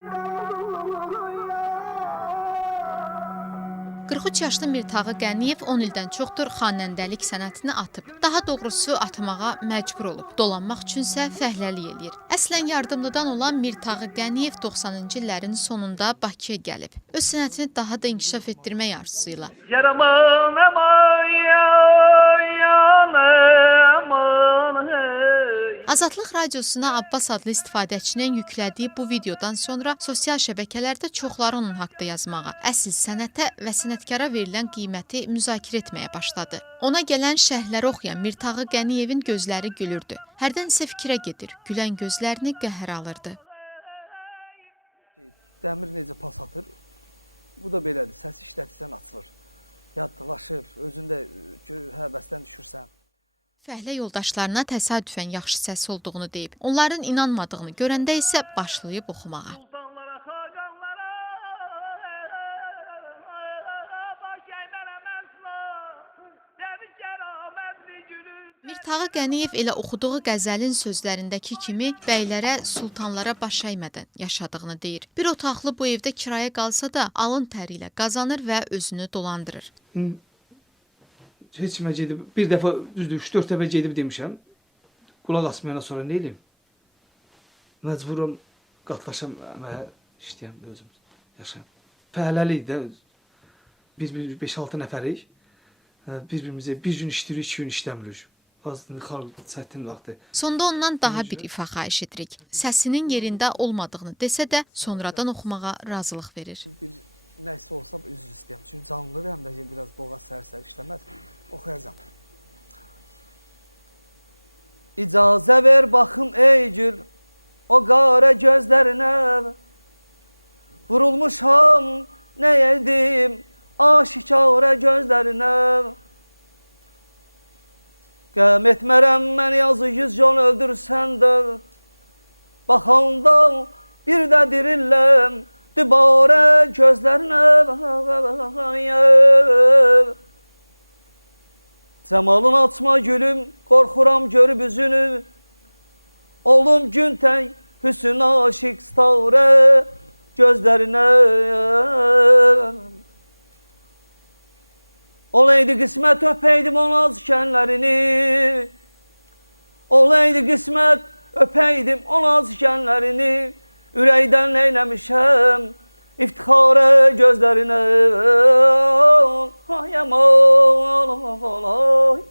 43 yaşlı Mirtağı Qəniyev 10 ildən çoxdur xanəndəlik sənətini atıb. Daha doğrusu atmağa məcbur olub. Dolanmaq üçünsə fəhləlik eləyir. Əslən yardımlıdan olan Mirtağı Qəniyev 90-cı illərin sonunda Bakıya gəlib. Öz sənətini daha da inkişaf etdirmək arzusuyla. Azadlıq radiosuna Abbas adlı istifadəçinin yüklədiyi bu videodan sonra sosial şəbəkələrdə çoxları onun haqda yazmağa, əsl sənətə və sənətkara verilən qiyməti müzakirə etməyə başladı. Ona gələn şərhləri oxuyan Mirtağı Qəniyevin gözləri gülürdü. Hərdən isə fikrə gedir, gülən gözlərini qəhər alırdı. Dəmir necə pas atır, bu da belədir, səs işlətirsən açılır, yaddılaşır, özündə həvəsdən düşürsən. Fəhlə yoldaşlarına təsadüfən yaxşı səs olduğunu deyib. Onların inanmadığını görəndə isə başlayıb oxumağa. Mirtağı Qəniyev elə oxuduğu qəzəlin sözlərindəki kimi bəylərə, sultanlara baş əymədən yaşadığını deyir. Bir otaqlı bu evdə kiraya qalsa da alın təri ilə qazanır və özünü dolandırır. Heç kimə gedib, bir dəfə, düzdür, 3-4 dəfə gedib demişəm, qulaq asmayana sonra nə eləyim? Məcburum qatlaşam, əməyə işləyəm, özüm yaşayam. Fəhləlik də, biz 5-6 nəfərik, bir-birimizə bir gün işləyirik, 2 gün işləmirik. Azdır, xalq çətin vaxtı. Sonda ondan daha bir ifa xahiş edirik. Səsinin yerində olmadığını desə də sonradan oxumağa razılıq verir. Nəysə olsa üzr istəyəm. Çünki canlıdır, həm də biraz boğaz sər-sər işləməz. Oxuyacam. İcazə ver baxım ey gül, o qara gözlərinə. Vurulmuşam, nə edim, aşikara gözlərinə. Qəm etmərəm mən yazı 100 can öldürsən də. Baxanda bir də dirilləm, dübarə gözlərinə. Cəmalın açma gülüm, qorxuram görüb üzünü. Oldum gün tək, hüsn aşiq starə gözlərinə. Olaydı qismət öpəydim o naz kənlərini. Olaydı qismət öpəydim o naz kənlərini. Ürəkdən neyləmişəm iftixarə gözlərinə. Ay aman, ay.